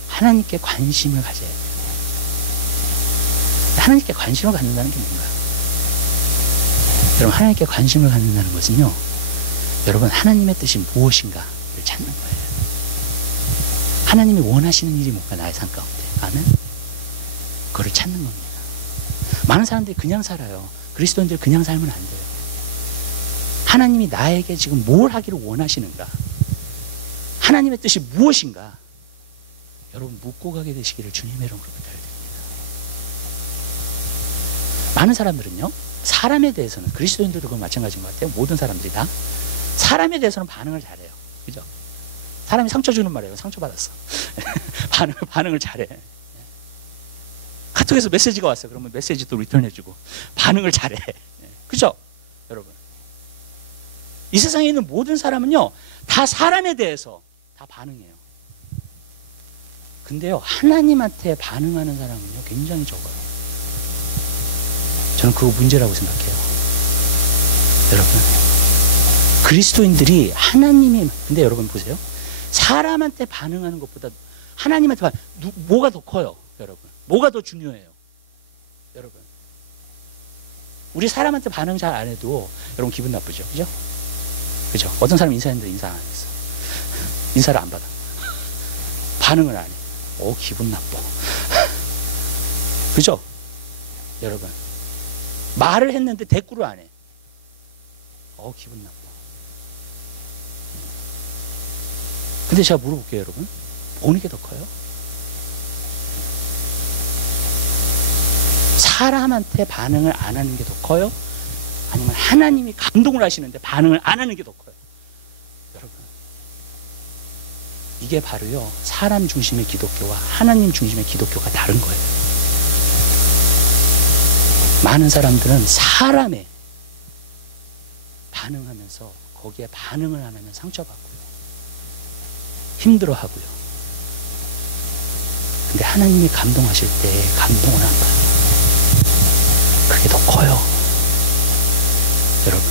하나님께 관심을 가져야 돼요. 하나님께 관심을 갖는다는 게 뭔가? 여러분, 하나님께 관심을 갖는다는 것은요, 여러분, 하나님의 뜻이 무엇인가를 찾는 거예요. 하나님이 원하시는 일이 뭔가 나의 삶 가운데. 아멘? 그거를 찾는 겁니다. 많은 사람들이 그냥 살아요. 그리스도인들 그냥 살면 안 돼요. 하나님이 나에게 지금 뭘 하기를 원하시는가? 하나님의 뜻이 무엇인가? 여러분, 묻고 가게 되시기를 주님의 이름으로 부탁드립니다. 많은 사람들은요, 사람에 대해서는, 그리스도인들도 그건 마찬가지인 것 같아요. 모든 사람들이 다 사람에 대해서는 반응을 잘해요. 그죠? 사람이 상처 주는 말이에요. 상처받았어. 반응을 잘해. 카톡에서 메시지가 왔어요. 그러면 메시지도 리턴해주고 반응을 잘해. 그죠? 여러분, 이 세상에 있는 모든 사람은요, 다 사람에 대해서 다 반응해요. 근데요, 하나님한테 반응하는 사람은요, 굉장히 적어요. 저는 그거 문제라고 생각해요. 여러분, 그리스도인들이 하나님이, 근데 여러분 보세요. 사람한테 반응하는 것보다 하나님한테 뭐가 더 커요, 여러분? 뭐가 더 중요해요, 여러분? 우리 사람한테 반응 잘 안 해도 여러분 기분 나쁘죠, 그죠? 그죠? 어떤 사람 인사했는데 인사 안 했어. 인사를 안 받아. 반응을 안 해. 기분 나빠. 그죠? 여러분. 말을 했는데 대꾸를 안 해. 기분 나빠. 근데 제가 물어볼게요, 여러분. 어느 게 더 커요? 사람한테 반응을 안 하는 게 더 커요? 아니면 하나님이 감동을 하시는데 반응을 안 하는 게 더 커요? 여러분, 이게 바로요, 사람 중심의 기독교와 하나님 중심의 기독교가 다른 거예요. 많은 사람들은 사람에 반응하면서 거기에 반응을 안 하면 상처받고요, 힘들어하고요. 근데 하나님이 감동하실 때 감동을 안 봐요. 그게 더 커요, 여러분.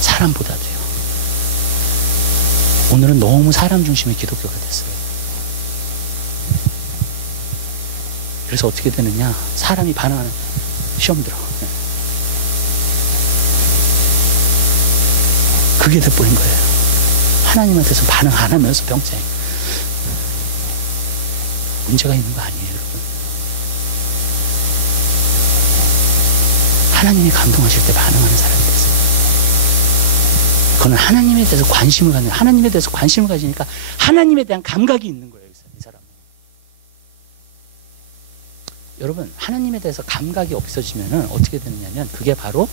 사람보다도요. 오늘은 너무 사람 중심의 기독교가 됐어요. 그래서 어떻게 되느냐, 사람이 반응하는, 시험 들어. 그게 돼버린 거예요. 하나님한테서 반응 안 하면서 평생 문제가 있는 거 아니에요, 여러분. 하나님이 감동하실 때 반응하는 사람이 됐어요. 그거는 하나님에 대해서 관심을 가지는, 하나님에 대해서 관심을 가지니까 하나님에 대한 감각이 있는 거예요, 이 사람은. 여러분, 하나님에 대해서 감각이 없어지면 어떻게 되느냐면, 그게 바로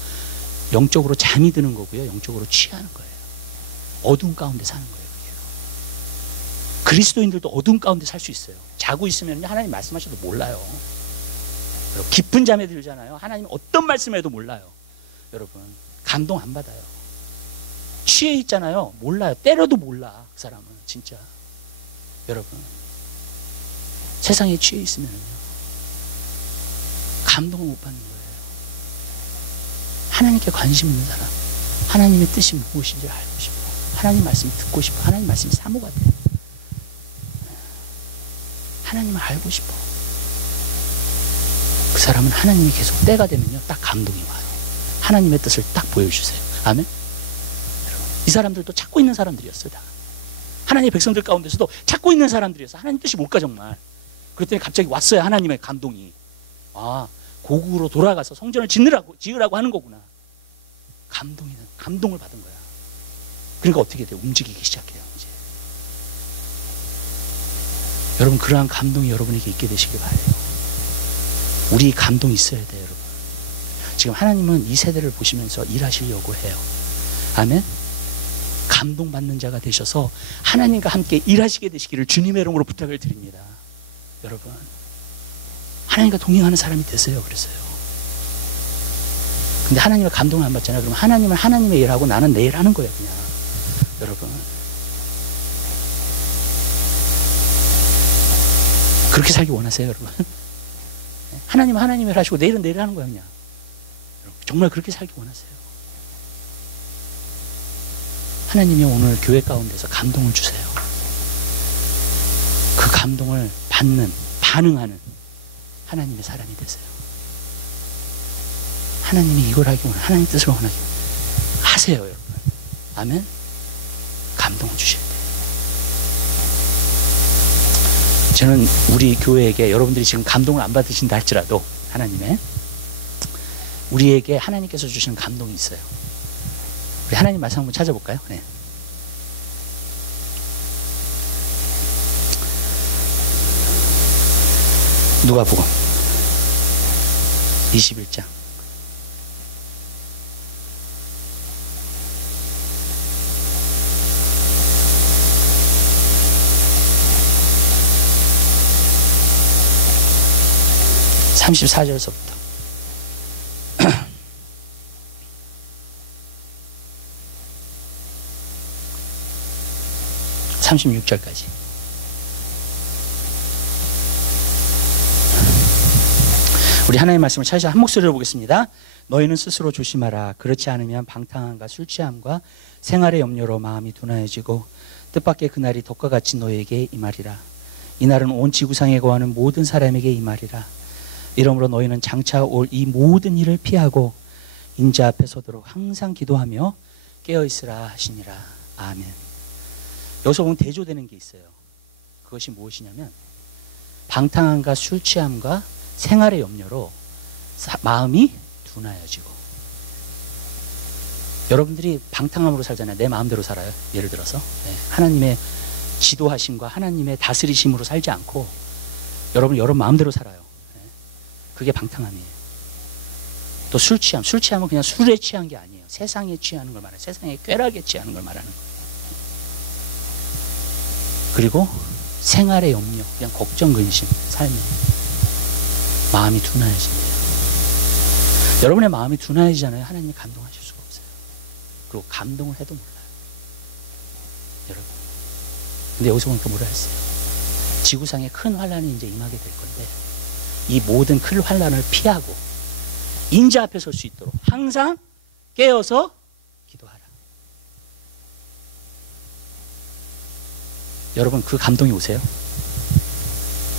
영적으로 잠이 드는 거고요, 영적으로 취하는 거예요. 어두운 가운데 사는 거예요, 그게. 그리스도인들도 어두운 가운데 살 수 있어요. 자고 있으면 하나님 말씀하셔도 몰라요. 여러분, 깊은 잠에 들잖아요. 하나님 어떤 말씀을 해도 몰라요. 여러분, 감동 안 받아요. 취해 있잖아요. 몰라요. 때려도 몰라, 그 사람은. 진짜. 여러분, 세상에 취해 있으면 감동을 못 받는 거예요. 하나님께 관심 있는 사람, 하나님의 뜻이 무엇인지 알고 싶어, 하나님 말씀을 듣고 싶어, 하나님 말씀이 사모가 돼. 하나님을 알고 싶어. 그 사람은 하나님이 계속 때가 되면요, 딱 감동이 와요. 하나님의 뜻을 딱 보여주세요. 아멘? 이 사람들도 찾고 있는 사람들이었어요, 다. 하나님의 백성들 가운데서도 찾고 있는 사람들이었어요. 하나님 뜻이 뭘까, 정말. 그랬더니 갑자기 왔어요, 하나님의 감동이. 고국으로 돌아가서 성전을 지으라고 하는 거구나. 감동을 받은 거야. 그러니까 어떻게 돼요? 움직이기 시작해요, 이제. 여러분, 그러한 감동이 여러분에게 있게 되시길 바래요. 우리 감동이 있어야 돼요, 여러분. 지금 하나님은 이 세대를 보시면서 일하시려고 해요. 아멘? 감동받는 자가 되셔서 하나님과 함께 일하시게 되시기를 주님의 이름으로 부탁을 드립니다. 여러분, 하나님과 동행하는 사람이 되세요. 그래서요. 근데 하나님의 감동을 안 받잖아요. 그럼 하나님은 하나님의 일하고 나는 내 일 하는 거예요, 그냥. 여러분, 그렇게 살기 원하세요, 여러분? 하나님은 하나님의 일 하시고 내일은 내일 하는 거예요, 그냥. 정말 그렇게 살기 원하세요? 하나님이 오늘 교회 가운데서 감동을 주세요. 그 감동을 받는, 반응하는 하나님의 사람이 되세요. 하나님이 이걸 하기 원하는, 하나님 뜻을 원하기 하세요, 여러분. 아멘? 감동을 주실 때. 저는 우리 교회에게, 여러분들이 지금 감동을 안 받으신다 할지라도 하나님의, 우리에게 하나님께서 주시는 감동이 있어요. 우리 하나님 말씀 한번 찾아볼까요? 네. 누가복음 21장 34절서부터 36절까지. 우리 하나님의 말씀을 찾아 한 목소리로 보겠습니다. 너희는 스스로 조심하라. 그렇지 않으면 방탕함과 술 취함과 생활의 염려로 마음이 둔하여지고 뜻밖의 그날이 덕과 같이 너희에게 임하리라. 이날은 온 지구상에 거하는 모든 사람에게 임하리라. 이러므로 너희는 장차 올 이 모든 일을 피하고 인자 앞에 서도록 항상 기도하며 깨어있으라 하시니라. 아멘. 여기서 보면 대조되는 게 있어요. 그것이 무엇이냐면 방탕함과 술 취함과 생활의 염려로 마음이 둔하여지고. 여러분들이 방탕함으로 살잖아요. 내 마음대로 살아요. 예를 들어서 하나님의 지도하심과 하나님의 다스리심으로 살지 않고 여러분 마음대로 살아요. 그게 방탕함이에요. 또 술 취함. 술 취함은 그냥 술에 취한 게 아니에요. 세상에 취하는 걸 말해요. 세상에 꾀락에 취하는 걸 말하는 거예요. 그리고 생활의 염려, 그냥 걱정, 근심, 삶에 마음이 둔하여집니다. 여러분의 마음이 둔하여지잖아요. 하나님이 감동하실 수가 없어요. 그리고 감동을 해도 몰라요. 여러분. 근데 여기서 보니까 뭐라 했어요? 지구상에 큰 환란이 이제 임하게 될 건데 이 모든 큰 환란을 피하고 인자 앞에 설 수 있도록 항상 깨어서 기도하라. 여러분, 그 감동이 오세요?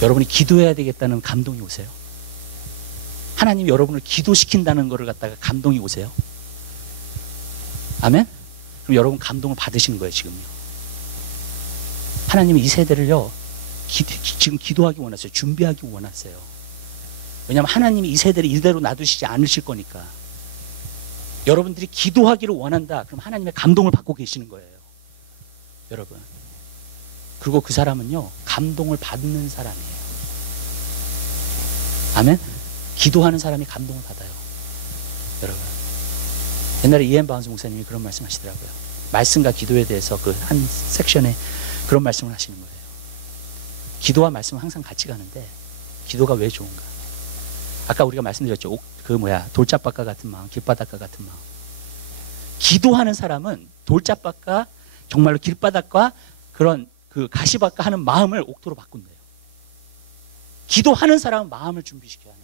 여러분이 기도해야 되겠다는 감동이 오세요? 하나님이 여러분을 기도시킨다는 것을 갖다가 감동이 오세요? 아멘? 그럼 여러분 감동을 받으시는 거예요, 지금요. 하나님은 이 세대를요, 지금 기도하기 원하세요. 준비하기 원하세요. 왜냐하면 하나님이 이 세대를 이대로 놔두시지 않으실 거니까. 여러분들이 기도하기를 원한다. 그럼 하나님의 감동을 받고 계시는 거예요. 여러분. 그리고 그 사람은요, 감동을 받는 사람이에요. 아멘? 기도하는 사람이 감동을 받아요. 여러분. 옛날에 이엔 바운스 목사님이 그런 말씀 하시더라고요. 말씀과 기도에 대해서 그 한 섹션에 그런 말씀을 하시는 거예요. 기도와 말씀은 항상 같이 가는데 기도가 왜 좋은가? 아까 우리가 말씀드렸죠. 돌짝밭과 같은 마음, 길바닥과 같은 마음. 기도하는 사람은 돌짝밭과 정말로 길바닥과 그런 그 가시밭과 하는 마음을 옥토로 바꾼대요. 기도하는 사람은 마음을 준비시켜야 해요.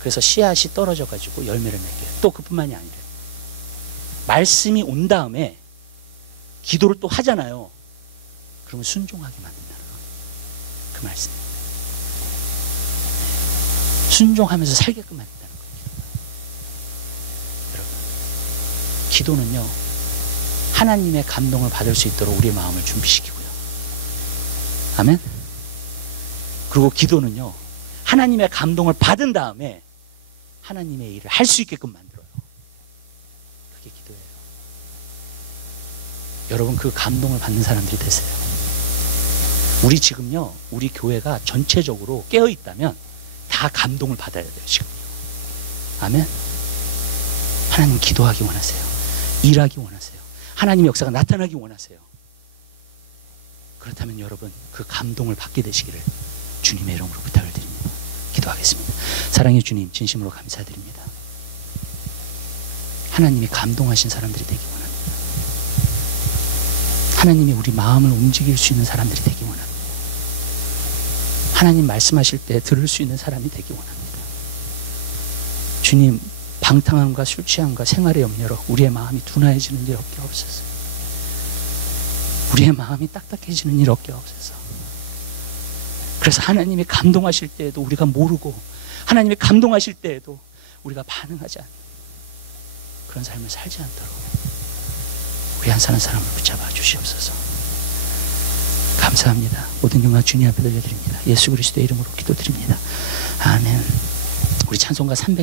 그래서 씨앗이 떨어져 가지고 열매를 맺게. 또 그뿐만이 아니라 말씀이 온 다음에 기도를 또 하잖아요. 그러면 순종하게 만든다는 거예요. 그 말씀. 순종하면서 살게끔 만든다는 거예요. 여러분, 기도는요, 하나님의 감동을 받을 수 있도록 우리의 마음을 준비시키고요. 아멘? 그리고 기도는요, 하나님의 감동을 받은 다음에 하나님의 일을 할 수 있게끔 만들어요. 그게 기도예요. 여러분, 그 감동을 받는 사람들이 되세요. 우리 지금요, 우리 교회가 전체적으로 깨어있다면 다 감동을 받아야 돼요, 지금요. 아멘? 하나님 기도하기 원하세요. 일하기 원하세요. 하나님의 역사가 나타나기 원하세요. 그렇다면 여러분, 그 감동을 받게 되시기를 주님의 이름으로 부탁을 드립니다. 기도하겠습니다. 사랑의 주님, 진심으로 감사드립니다. 하나님이 감동하신 사람들이 되기 원합니다. 하나님이 우리 마음을 움직일 수 있는 사람들이 되기 원합니다. 하나님 말씀하실 때 들을 수 있는 사람이 되기 원합니다. 주님, 방탕함과 술 취함과 생활의 염려로 우리의 마음이 둔하여지는 일 없게 하옵소서. 우리의 마음이 딱딱해지는 일 없게 하옵소서. 그래서 하나님이 감동하실 때에도 우리가 모르고, 하나님이 감동하실 때에도 우리가 반응하지 않는 그런 삶을 살지 않도록 우리 한 사람 사람을 붙잡아 주시옵소서. 감사합니다. 모든 영광 주님 앞에 돌려드립니다. 예수 그리스도의 이름으로 기도드립니다. 아멘. 우리 찬송가 310